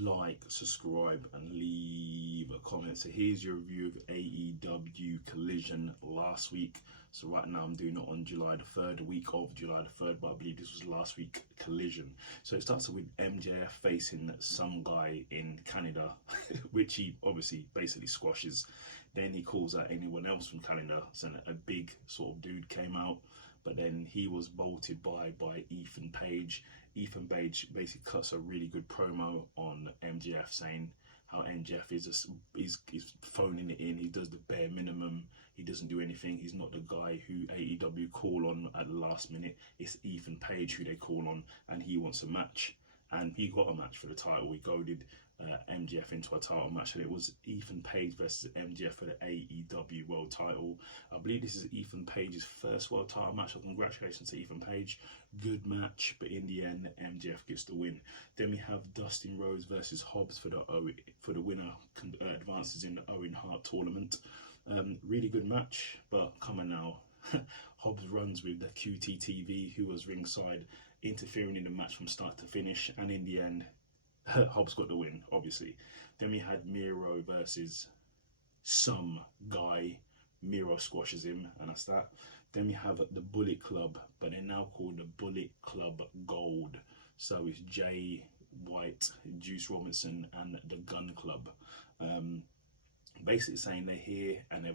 like, subscribe, and leave a comment. So here's your review of AEW Collision last week. So right now I'm doing it on July the 3rd, the week of July the 3rd, but I believe this was last week Collision. So it starts with MJF facing some guy in Canada, which he obviously basically squashes. Then he calls out anyone else from Canada, so a big sort of dude came out, but then he was bolted by Ethan Page. Ethan Page basically cuts a really good promo on MJF, saying how MJF is phoning it in. He does the bare minimum. He doesn't do anything. He's not the guy who AEW call on at the last minute. It's Ethan Page who they call on, and he wants a match. And he got a match for the title. He goaded MJF into a title match, and it was Ethan Page versus MJF for the AEW World Title. I believe this is Ethan Page's first World Title match, so congratulations to Ethan Page. Good match, but in the end, MJF gets the win. Then we have Dustin Rhodes versus Hobbs for the winner advances in the Owen Hart tournament. Really good match, but come on now. Hobbs runs with the QTTV, who was ringside, interfering in the match from start to finish, and in the end, Hobbs got the win, obviously. Then we had Miro versus some guy. Miro squashes him, and that's that. Then we have the Bullet Club, but they're now called the Bullet Club Gold. So it's Jay White, Juice Robinson, and the Gun Club. Basically saying they're here and they're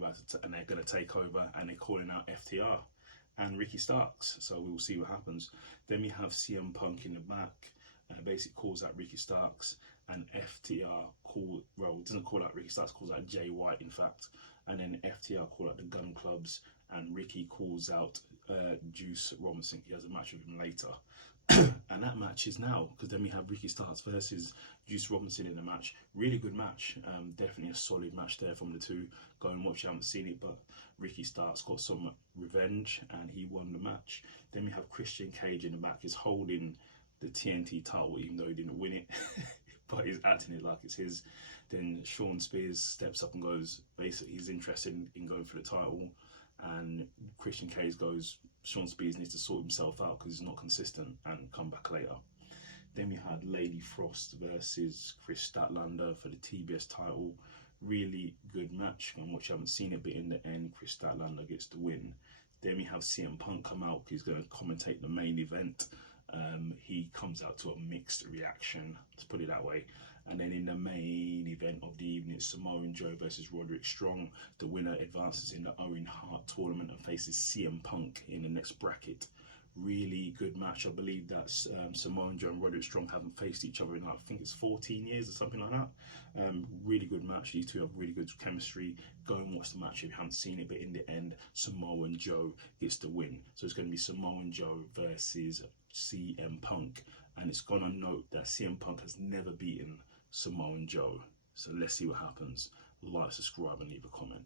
going to take over, and they're calling out FTR and Ricky Starks. So we'll see what happens. Then we have CM Punk in the back. Basically calls out Ricky Starks, and FTR doesn't call out Ricky Starks, calls out Jay White in fact, and then FTR call out the Gun Clubs, and Ricky calls out Juice Robinson. He has a match with him later. And that match is now, because then we have Ricky Starks versus Juice Robinson in the match. Really good match, definitely a solid match there from the two. Go and watch, you haven't seen it, but Ricky Starks got some revenge and he won the match. Then we have Christian Cage in the back, is holding the TNT title even though he didn't win it, but he's acting it like it's his. Then Sean Spears steps up and goes, basically he's interested in going for the title, and Christian Cage goes, Sean Spears needs to sort himself out because he's not consistent, and come back later. Then we had Lady Frost versus Chris Statlander for the TBS title. Really good match, and what you haven't seen it, but in the end Chris Statlander gets the win. Then we have CM Punk come out, he's going to commentate the main event. He comes out to a mixed reaction, let's put it that way. And then in the main event of the evening, it's Samoa Joe versus Roderick Strong. The winner advances in the Owen Hart tournament and faces CM Punk in the next bracket. Really good match. I believe that Samoa Joe and Roderick Strong haven't faced each other in, I think it's 14 years or something like that. Really good match. These two have really good chemistry. Go and watch the match if you haven't seen it. But in the end, Samoa Joe gets the win. So it's going to be Samoa Joe versus CM Punk. And it's going to note that CM Punk has never beaten Samoa Joe. So let's see what happens. Like, subscribe, and leave a comment.